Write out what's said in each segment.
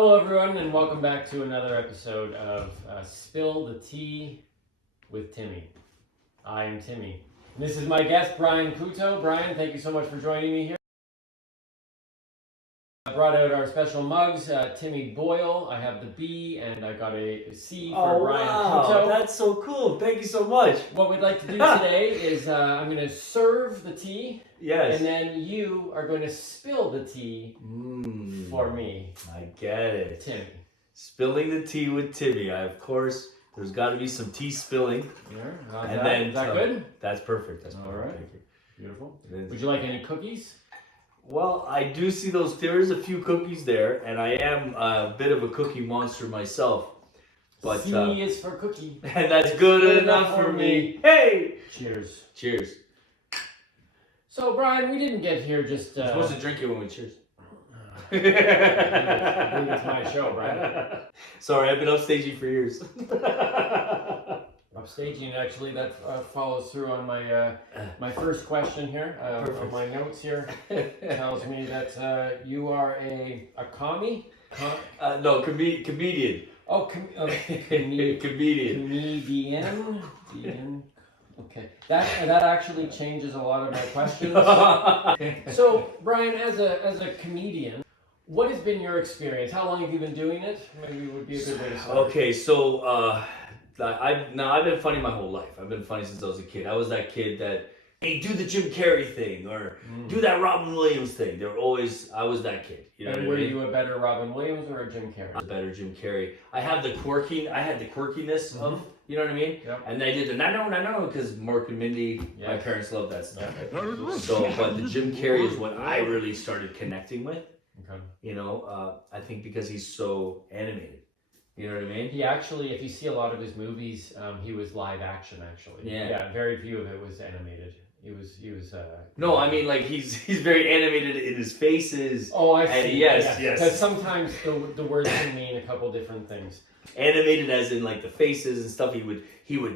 Hello everyone and welcome back to another episode of Spill the Tea with Timmy. I am Timmy. And this is my guest, Brian Couto. Brian, thank you so much for joining me here. I brought out our special mugs, Timmy Boyle. I have the B and I got a C for Brian Couto. That's so cool. Thank you so much. What we'd like to do today is I'm going to serve the tea. Yes. And then you are going to spill the tea for me. I get it. Timmy. Spilling the tea with Timmy. Of course, there's got to be some tea spilling. Yeah. Is that good? That's perfect. That's all right. Thank you. Beautiful. Would you like any cookies? Well, I do see there's a few cookies there, and I am a bit of a cookie monster myself. But C is for cookie. And that's good enough for me. Hey! Cheers. Cheers. So, Brian, we didn't get here just... We're supposed to drink it when we cheers. I believe it's my show, Brian. Sorry, I've been upstaging for years. Upstaging, actually, that follows through on my my first question here. On my notes here, tells me that you are a commie? No, comedian. Oh, Comedian. Comedian. Okay, that actually changes a lot of my questions. So, Brian, as a comedian, what has been your experience? How long have you been doing it? Maybe it would be a good way to start. Okay, so I've been funny my whole life. I've been funny since I was a kid. I was that kid that, hey, do the Jim Carrey thing or do that Robin Williams thing. I was that kid. You know and were you a better Robin Williams or a Jim Carrey? A better Jim Carrey. I had the quirkiness of, you know what I mean? Yep. And I did the no, because Mork and Mindy, my parents loved that stuff. So, but the Jim Carrey is what I really started connecting with. Okay. You know, I think because he's so animated. You know what I mean? He actually, if you see a lot of his movies, he was live action actually. Yeah, very few of it was animated. He was. No, I mean like he's very animated in his faces. Oh, I see. And yes. Because sometimes the words can mean a couple different things. Animated as in like the faces and stuff. He would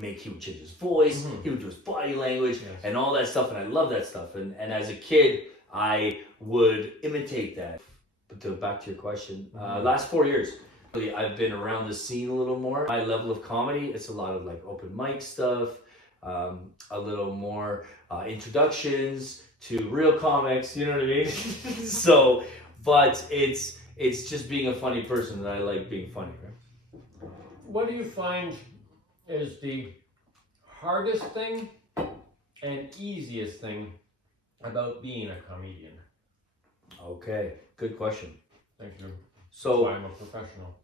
change his voice. He would do his body language and all that stuff. And I love that stuff. And as a kid, I would imitate that. But back to your question, last 4 years. I've been around the scene a little more. My level of comedy, it's a lot of like open mic stuff, a little more introductions to real comics, you know what I mean? So, but it's just being a funny person that I like being funny. Right? What do you find is the hardest thing and easiest thing about being a comedian? Okay, good question. Thank you. So I'm a professional.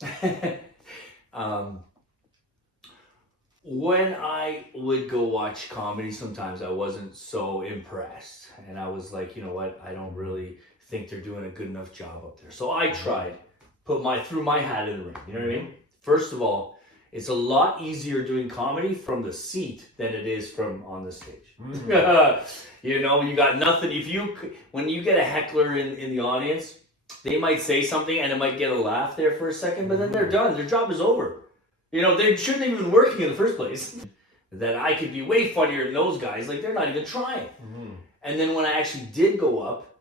When I would go watch comedy, sometimes I wasn't so impressed, and I was like, you know what? I don't really think they're doing a good enough job up there. So I tried, threw my hat in the ring. You know what I mean? First of all, it's a lot easier doing comedy from the seat than it is from on the stage. You know, you got nothing. When you get a heckler in the audience, they might say something and it might get a laugh there for a second, but then they're done. Their job is over. You know, they shouldn't have been working in the first place. That I could be way funnier than those guys. Like, they're not even trying. And then when I actually did go up,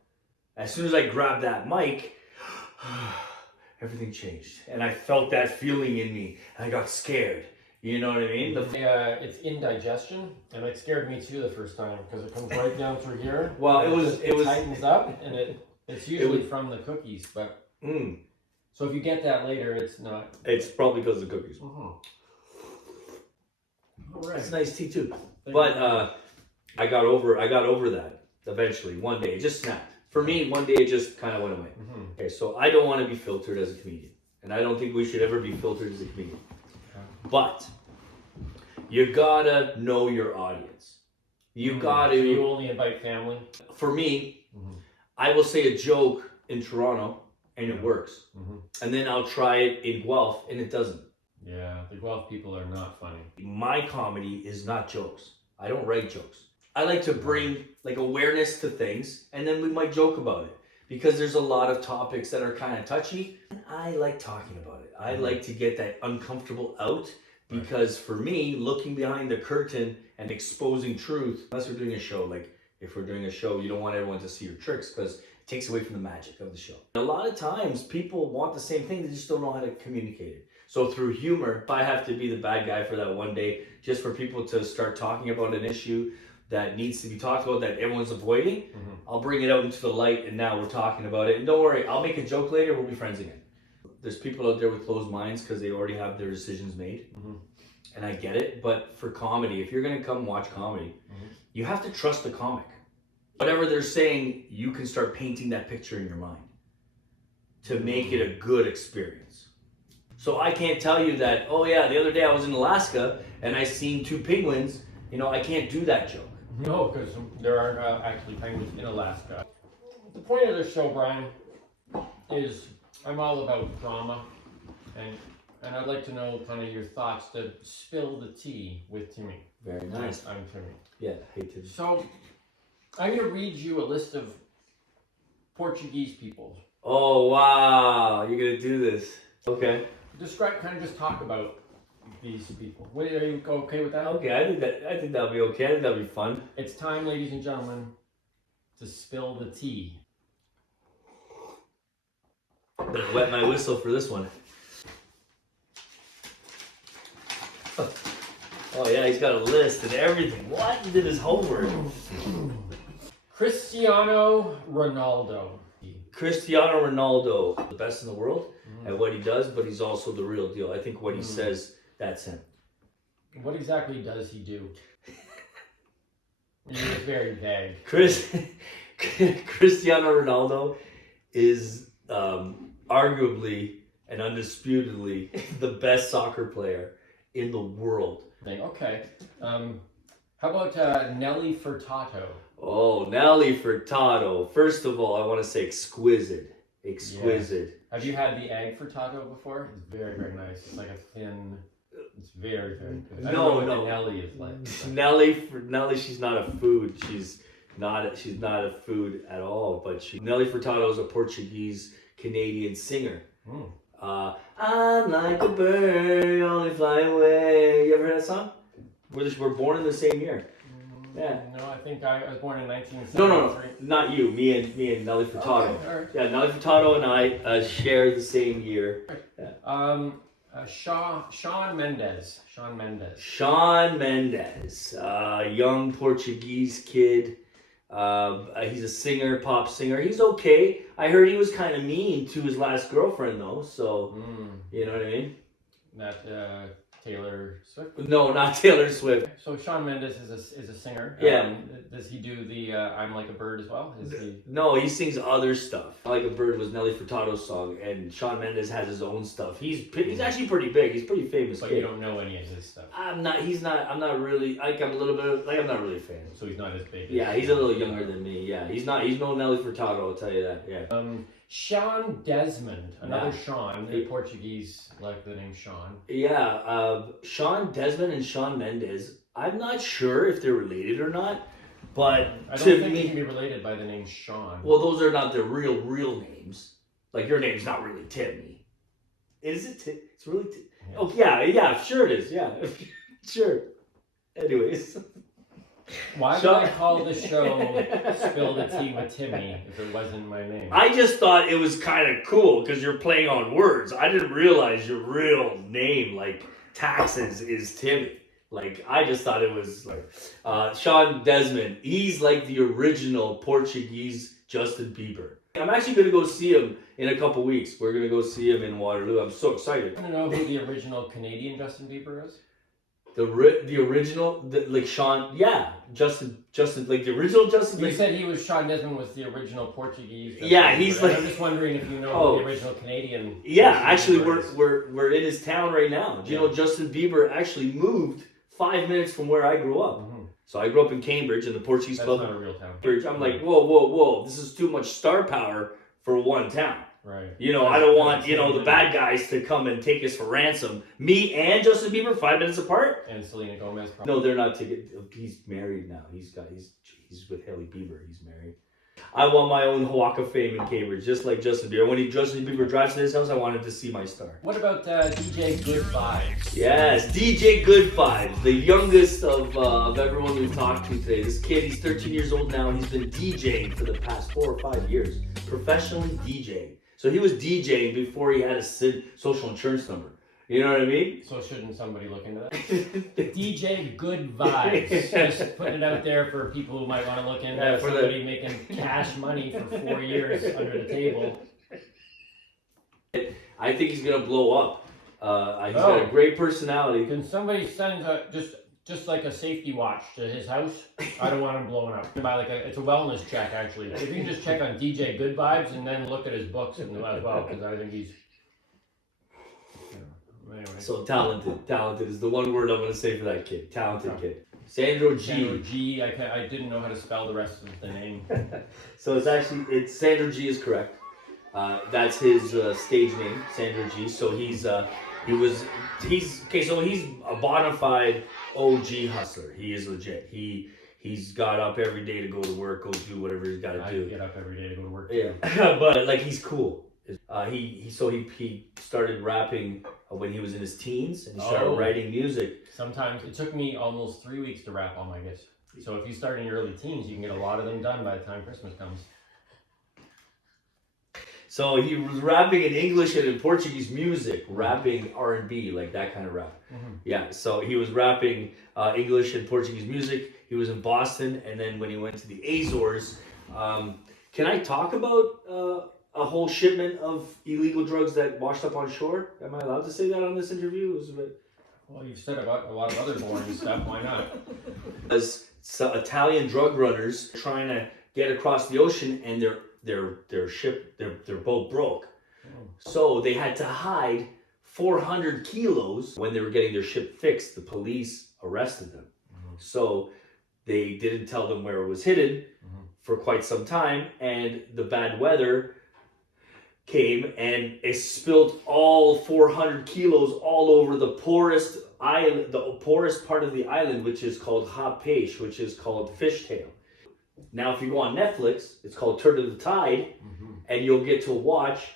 as soon as I grabbed that mic, everything changed. And I felt that feeling in me. And I got scared. You know what I mean? It's indigestion, and it scared me too the first time because it comes right down through here. Well, it tightens up, and it's usually from the cookies, but so if you get that later, it's not. It's probably because of the cookies. All right. It's nice tea too. But I got over that eventually. One day, it just snapped. For me, one day it just kind of went away. Okay, so I don't want to be filtered as a comedian, and I don't think we should ever be filtered as a comedian. But you gotta know your audience. You gotta. So you only invite family. For me, I will say a joke in Toronto and it works, and then I'll try it in Guelph and it doesn't. Yeah, the Guelph people are not funny. My comedy is not jokes. I don't write jokes. I like to bring like awareness to things, and then we might joke about it because there's a lot of topics that are kind of touchy. I like talking about it. I like to get that uncomfortable out because for me, looking behind the curtain and exposing truth, unless we're doing a show, like if we're doing a show, you don't want everyone to see your tricks because It takes away from the magic of the show. And a lot of times people want the same thing, they just don't know how to communicate it. So through humor, if I have to be the bad guy for that one day, just for people to start talking about an issue that needs to be talked about that everyone's avoiding, I'll bring it out into the light, and now we're talking about it. And don't worry, I'll make a joke later, we'll be friends again. There's people out there with closed minds because they already have their decisions made. And I get it, but for comedy, if you're gonna come watch comedy, you have to trust the comic. Whatever they're saying, you can start painting that picture in your mind to make it a good experience. So I can't tell you that, oh yeah, the other day I was in Alaska and I seen 2 penguins. You know, I can't do that joke. No, because there aren't actually penguins in Alaska. The point of this show, Brian, is I'm all about drama, and I'd like to know kind of your thoughts to spill the tea with Timmy. Very nice. I'm Timmy. Yeah, hey Timmy. So I'm going to read you a list of Portuguese people. Oh wow, you're gonna do this. Okay. Kind of just talk about these people. Wait, are you okay with that? Okay, I think that'll be okay. I think that'll be fun. It's time, ladies and gentlemen, to spill the tea. I'm gonna wet my whistle for this one. Oh yeah, he's got a list and everything. What? He did his homework. Cristiano Ronaldo. Cristiano Ronaldo, the best in the world at what he does, but he's also the real deal. I think what he says, that's him. What exactly does he do? He was very vague. Cristiano Ronaldo is arguably and undisputedly the best soccer player in the world. Okay. How about Nelly Furtado? Oh, Nelly Furtado. First of all, I want to say exquisite. Exquisite. Yes. Have you had the egg Furtado before? It's very, very nice. It's like a thin... It's very, very good. I don't know what the Nelly is like. Nelly, she's not a food. She's not a food at all. But Nelly Furtado is a Portuguese Canadian singer. I'm like a bird, only fly away. You ever heard that song? We're born in the same year. Yeah. No, I think I was born in 1973. No, not you. Me and Nelly Furtado. Okay, all right. Yeah, Nelly Furtado and I share the same year. Yeah. Shawn Mendes. Shawn Mendes, young Portuguese kid. He's a singer, pop singer. He's okay. I heard he was kind of mean to his last girlfriend though. So you know what I mean? That Taylor Swift? No, not Taylor Swift. So Shawn Mendes is a singer. Yeah. Does he do the I'm Like a Bird as well? No, he sings other stuff. Like a Bird was Nelly Furtado's song, and Shawn Mendes has his own stuff. He's actually pretty big. He's pretty famous. But kid. you don't know any of his stuff. I'm not really. I'm a little bit. I'm not really a fan. So he's not as big. Yeah, he's a little younger than me. Yeah, he's no Nelly Furtado. I'll tell you that. Yeah. Sean Desmond, another Sean. The Portuguese like the name Sean. Yeah, Sean Desmond and Shawn Mendes. I'm not sure if they're related or not, but I don't think they can be related by the name Sean. Well, those are not their real names. Like your name's not really Timmy. Is it? It's really. Yeah. Oh yeah, sure it is. Yeah, sure. Anyways. Why would I call the show Spill the Tea with Timmy if it wasn't my name? I just thought it was kind of cool because you're playing on words. I didn't realize your real name, like taxes, is Timmy. Like, I just thought it was like Sean Desmond. He's like the original Portuguese Justin Bieber. I'm actually going to go see him in a couple weeks. We're going to go see him in Waterloo. I'm so excited. I don't know who the original Canadian Justin Bieber is. The original, like Sean, yeah, Justin, like the original Justin. You said he was Sean Desmond was the original Portuguese. Yeah, he's like. I'm just wondering if you know the original Canadian. Yeah, actually, we're in his town right now. Do you know Justin Bieber actually moved 5 minutes from where I grew up? So I grew up in Cambridge in the Portuguese club. That's not a real town. I'm like, whoa! This is too much star power for one town. Right. You know, I don't want, the bad guys to come and take us for ransom. Me and Justin Bieber, 5 minutes apart. And Selena Gomez. Probably. No, they're not together. He's married now. He's with Hailey Bieber. He's married. I want my own Walk of Fame in Cambridge, just like Justin Bieber. When Justin Bieber drives to his house, I wanted to see my star. What about DJ Good Vibes? Yes, DJ Good Vibes, the youngest of everyone we've talked to today. This kid, he's 13 years old now. He's been DJing for the past 4 or 5 years, professionally DJing. So he was DJing before he had a social insurance number. You know what I mean? So shouldn't somebody look into that? DJ Good Vibes. Just putting it out there for people who might want to look into somebody making cash money for 4 years under the table. I think he's gonna blow up. He's got a great personality. Can somebody send just like a safety watch to his house? I don't want him blowing up. It's a wellness check actually. If you can just check on DJ Good Vibes and then look at his books as well, because I think he's. Anyway. So talented is the one word I'm going to say for that kid. Talented kid. Sandro G. Sandro G. I didn't know how to spell the rest of the name. So it's Sandro G is correct. That's his stage name, Sandro G. So he's a bona fide OG hustler. He is legit. He's got up every day to go to work, go do whatever he's got to do. I get up every day to go to work. Yeah, but like he's cool. He started rapping when he was in his teens, and he started writing music. Sometimes it took me almost 3 weeks to rap all my hits. So if you start in your early teens, you can get a lot of them done by the time Christmas comes. So he was rapping in English and in Portuguese music, rapping R&B, like that kind of rap. Mm-hmm. Yeah, so he was rapping English and Portuguese music. He was in Boston, and then when he went to the Azores, can I talk about a whole shipment of illegal drugs that washed up on shore? Am I allowed to say that on this interview? Well, you've said about a lot of other boring stuff. Why not? As Italian drug runners trying to get across the ocean, and their boat broke. So they had to hide 400 kilos. When they were getting their ship fixed, the police arrested them. So they didn't tell them where it was hidden for quite some time, and the bad weather came and it spilled all 400 kilos all over the poorest island, the poorest part of the island, which is called Peixe, which is called fishtail. Now, if you go on Netflix, it's called Turn of the Tide, and you'll get to watch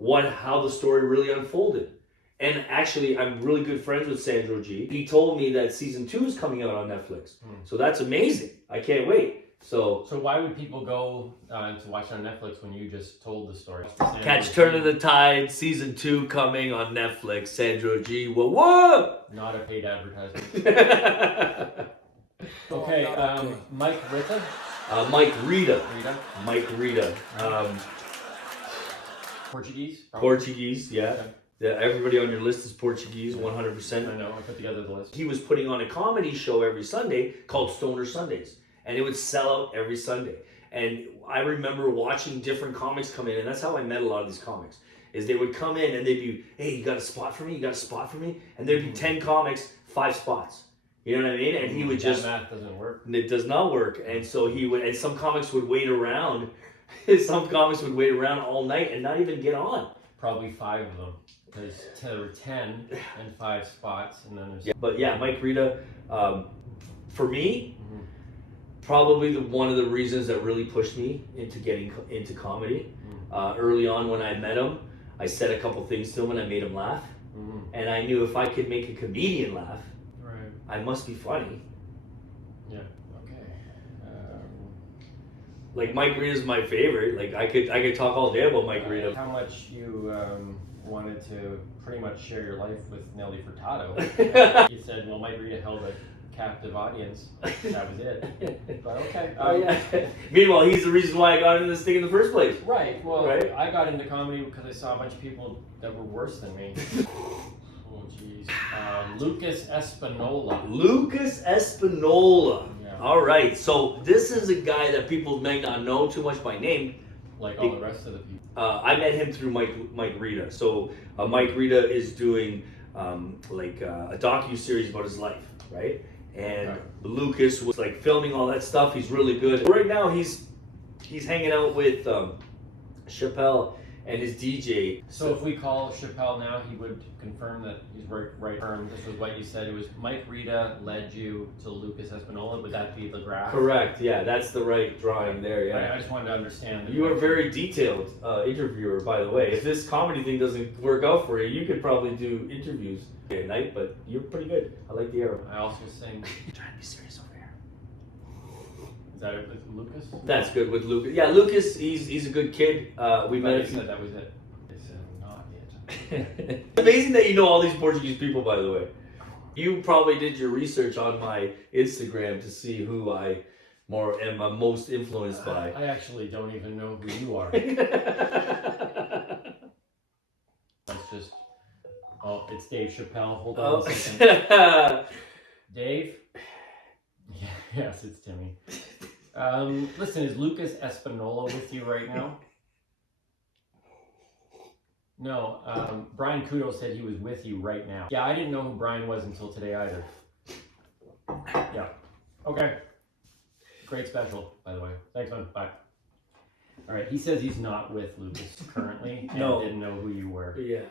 how the story really unfolded. And actually, I'm really good friends with Sandro G. He told me that season 2 is coming out on Netflix, so that's amazing. I can't wait. So why would people go to watch on Netflix when you just told the story? Catch Turn of the Tide, season 2 coming on Netflix. Sandro G. Whoa! Not a paid advertisement. Okay, Mike Rita. Mike Rita. Mike Rita. Portuguese. Probably. Portuguese. Yeah. Okay. Yeah. Everybody on your list is Portuguese. 100%. I know. I put together the list. He was putting on a comedy show every Sunday called Stoner Sundays. And it would sell out every Sunday. And I remember watching different comics come in, and that's how I met a lot of these comics. Is they would come in and they'd be, hey, you got a spot for me? You got a spot for me? And there'd be 10 comics, 5 spots. You know what I mean? And he would just... That math doesn't work. It does not work. And so he would, and some comics would wait around. Some comics would wait around all night and not even get on. Probably 5 of them. Because there were 10 and 5 spots, and then there's... Yeah, but yeah, Mike Rita, for me... Probably one of the reasons that really pushed me into getting into comedy. Early on when I met him, I said a couple things to him and I made him laugh. And I knew if I could make a comedian laugh, I must be funny. Yeah, okay. Like Mike Rita's my favorite. Like I could talk all day about Mike Rita. How much you wanted to pretty much share your life with Nelly Furtado. You said, well, Mike Rita held a captive audience. That was it. But okay. Yeah. Meanwhile, he's the reason why I got into this thing in the first place. Right. Well, I got into comedy because I saw a bunch of people that were worse than me. Oh, jeez. Lucas Espinola. Lucas Espinola. Yeah. All right. So this is a guy that people may not know too much by name. Like all the rest of the people. I met him through Mike Rita. So Mike Rita is doing a docu-series about his life, right? And Lucas was like filming all that stuff. He's really good. Right now he's hanging out with Chappelle and his DJ. So if we call Chappelle now, he would confirm that he's right term. This was what you said. It was Mike Rita led you to Lucas Espinola. Would that be the graph? Correct. Yeah, that's the right drawing there. Yeah. I just wanted to understand. You are a very detailed interviewer, by the way. If this comedy thing doesn't work out for you, you could probably do interviews at night. But you're pretty good. I like the arrow. I also sing. You're trying to be serious over here. Is that it with Lucas? That's good with Lucas. Yeah, Lucas. He's a good kid. We met. They said that was it. They said not it. It's amazing that you know all these Portuguese people, by the way. You probably did your research on my Instagram to see who I am most influenced by. I actually don't even know who you are. That's just. Oh, it's Dave Chappelle. Hold on a second. Dave? Yeah, yes, it's Timmy. Listen, is Lucas Espinola with you right now? No, Brian Couto said he was with you right now. Yeah, I didn't know who Brian was until today either. Yeah. Okay. Great special, by the way. Thanks, man. Bye. All right, he says he's not with Lucas currently and didn't know who you were. Yeah.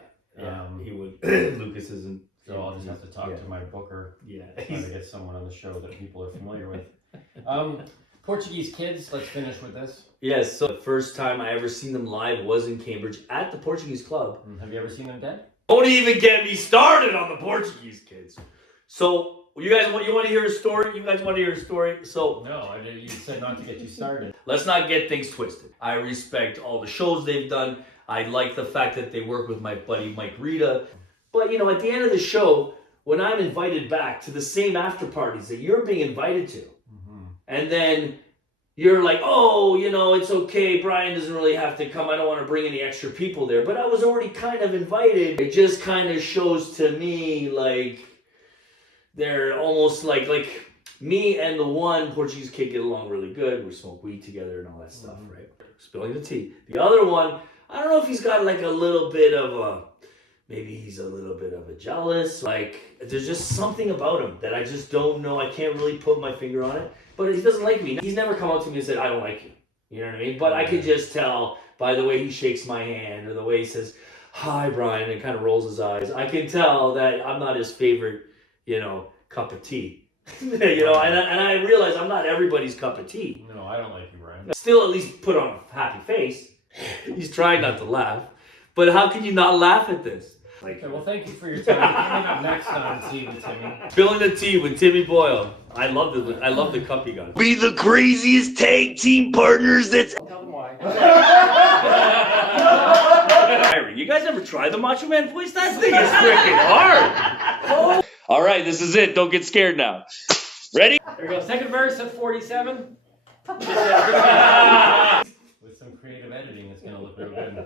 He would. Lucas isn't. So I'll just have to talk to my booker. Yeah. Try to get someone on the show that people are familiar with. Portuguese kids, let's finish with this. Yes, so the first time I ever seen them live was in Cambridge at the Portuguese Club. Have you ever seen them dead? Don't even get me started on the Portuguese kids. So, you want to hear a story? You guys want to hear a story? So, no, you said not to get you started. Let's not get things twisted. I respect all the shows they've done. I like the fact that they work with my buddy Mike Rita. But, at the end of the show, when I'm invited back to the same after parties that you're being invited to, and then you're like, oh, it's okay. Brian doesn't really have to come. I don't want to bring any extra people there. But I was already kind of invited. It just kind of shows to me like they're almost like me and the one Portuguese kid get along really good. We smoke weed together and all that stuff, right? Spilling the tea. The other one, I don't know if he's got like a little bit of maybe he's a little bit of a jealous. Like, there's just something about him that I just don't know. I can't really put my finger on it. But he doesn't like me. He's never come up to me and said, I don't like you. You know what I mean? But I could just tell by the way he shakes my hand or the way he says, hi, Brian, and kind of rolls his eyes. I can tell that I'm not his favorite, cup of tea. And I realize I'm not everybody's cup of tea. No, I don't like you, Brian. Still at least put on a happy face. He's trying not to laugh. But how can you not laugh at this? Okay, well, thank you for your time. Coming up next on Tea with Timmy. Spilling the tea with Timmy Boyle. I love the cup you got. Be the craziest tag team partners that's. Tell them why. You guys ever tried the Macho Man voice? That thing is freaking hard. All right, this is it. Don't get scared now. Ready? There we go. Second verse of 47. With some creative editing, it's gonna look real good.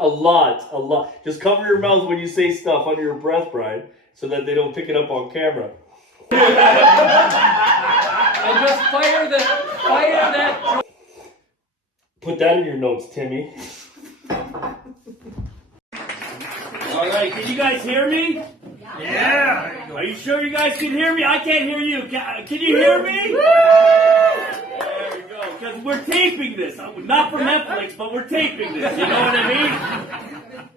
A lot. Just cover your mouth when you say stuff under your breath, Brian, so that they don't pick it up on camera. And just fire that. Put that in your notes, Timmy. All right, can you guys hear me? Yeah. Are you sure you guys can hear me? I can't hear you. Can you hear me? There we go. Because we're taping this. Not for Netflix, but we're taping this. You know what I mean?